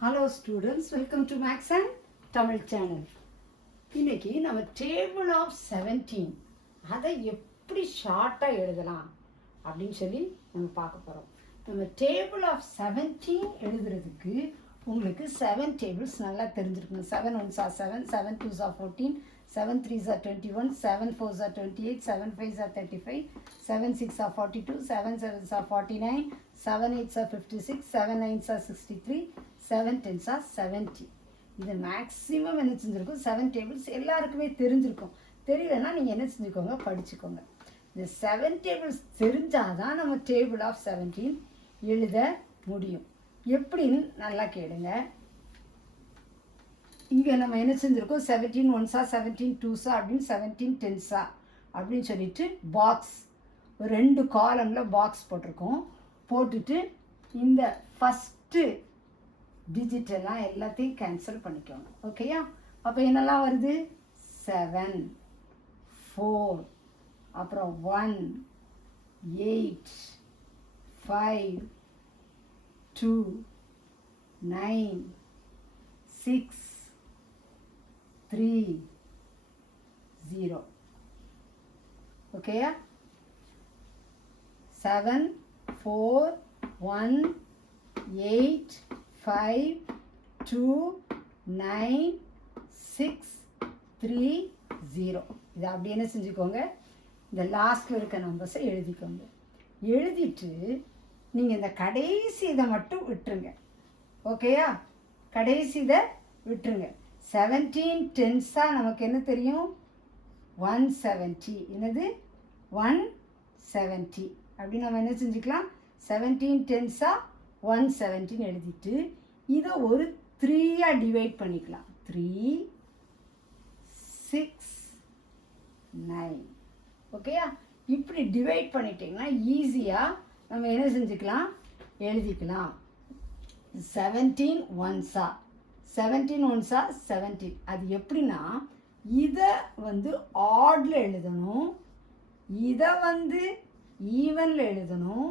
Hello students, welcome to Max and Tamil channel. இன்னைக்கு நம்ம table of 17 அதை எப்படி ஷார்ட்டாக எழுதலாம் அப்படின்னு சொல்லி நம்ம பார்க்க போகிறோம். நம்ம டேபிள் ஆஃப் 17 எழுதுறதுக்கு உங்களுக்கு 7 டேபிள்ஸ் நல்லா தெரிஞ்சிருக்கணும். 7 1s are 7, 7 2s are 14, 7 3s are 21, 7 4s are 28, 7 5s are 35, 7 6 are 42, 7 7s are 49, 7 8s are 56, 7 9s are 63, 7 10s are 70. இது மேக்ஸிமம் என்ன செஞ்சுருக்கும், 7 டேபிள்ஸ் எல்லாருக்குமே தெரிஞ்சிருக்கும். தெரியலன்னா நீங்கள் என்ன செஞ்சுக்கோங்க, படிச்சுக்கோங்க. இந்த 7 டேபிள்ஸ் தெரிஞ்சாதான் நம்ம டேபிள் ஆஃப் 17 எழுத முடியும். எப்படின்னு நல்லா கேளுங்க. இங்கே நம்ம என்ன செஞ்சுருக்கோம், 17 1s 17 2s அப்படின்னு 17 10s அப்படின்னு சொல்லிட்டு பாக்ஸ் ஒரு 2 காலமில் பாக்ஸ் போட்டிருக்கோம். போட்டுட்டு இந்த ஃபஸ்ட்டு டிஜிட்டெல்லாம் எல்லாத்தையும் கேன்சல் பண்ணிக்கோங்க. ஓகேயா? அப்போ என்னெல்லாம் வருது, 7 4 அப்புறம் 1 8 5 2 9 6 3 0. ஓகேயா? 7 4 1 8 5 2 9 6 3 0. இதை அப்படி என்ன செஞ்சுக்கோங்க, இந்த லாஸ்ட்டில் இருக்க நம்பர்ஸை எழுதிக்கோங்க. எழுதிட்டு நீங்கள் இந்த கடைசி இதை மட்டும் விட்டுருங்க. ஓகேயா? கடைசி இதை விட்டுருங்க. 17 10s நமக்கு என்ன தெரியும், 170. என்னது 170 அப்படி நம்ம என்ன செஞ்சுக்கலாம், 17 10s 170 எழுதிட்டு இதை ஒரு 3 டிவைட் பண்ணிக்கலாம். 3 6 9. ஓகேயா? இப்படி டிவைட் பண்ணிட்டீங்கன்னா ஈஸியாக நம்ம என்ன செஞ்சுக்கலாம், எழுதிக்கலாம். 17 1s 17 1s 17. அது எப்படின்னா, இதை வந்து ஆட்ல எழுதணும், இதை வந்து ஈவனில் எழுதணும்,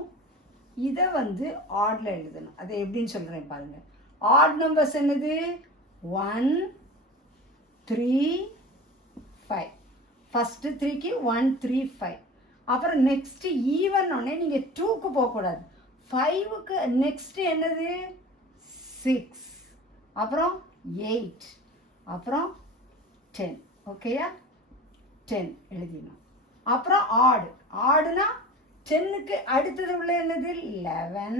இதை வந்து ஆட்ல எழுதணும். அதை எப்படின்னு சொல்கிறேன் பாருங்கள். ஆட் நம்பர்ஸ் என்னது, 1 3 5. ஃபஸ்ட்டு 3க்கு 1 3 5. அப்புறம் நெக்ஸ்ட்டு ஈவன் ஒன்னே நீங்கள் 2க்கு போகக்கூடாது. 5க்கு நெக்ஸ்ட்டு என்னது 6, அப்புறம் 8, அப்புறம் 10. ஓகேயா? 10 எழுதிடணும். அப்புறம் ஆடுனா 10க்கு அடுத்தது உள்ள என்னது 11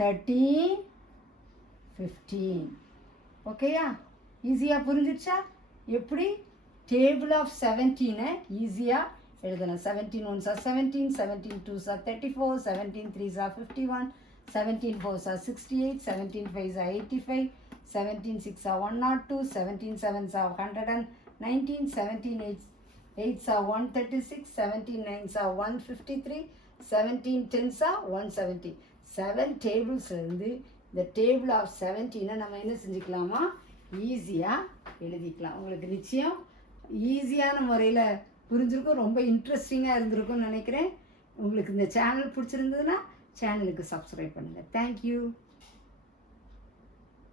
13 15. ஓகேயா? ஈஸியாக புரிஞ்சிடுச்சா எப்படி டேபிள் ஆஃப் 17 ஈஸியாக எழுதலாம். 17 1s 17, 17 2s 34, 17 3s 51, 17 4s 68, 17 5s 85, 17 6s 102, 17 7s 119, 17 8s 136, 17 9s 153, 17 10s 170. 7 tables இருந்து இந்த டேபிள் ஆஃப் 17 நம்ம என்ன செஞ்சுக்கலாமா, ஈஸியாக எழுதிக்கலாம். உங்களுக்கு நிச்சயம் ஈஸியான முறையில் புரிஞ்சிருக்கும், ரொம்ப இன்ட்ரெஸ்டிங்காக இருந்திருக்கும்னு நினைக்கிறேன். உங்களுக்கு இந்த சேனல் பிடிச்சிருந்ததுன்னா சேனலுக்கு சப்ஸ்கிரைப் பண்ணுங்கள். தேங்க்யூ.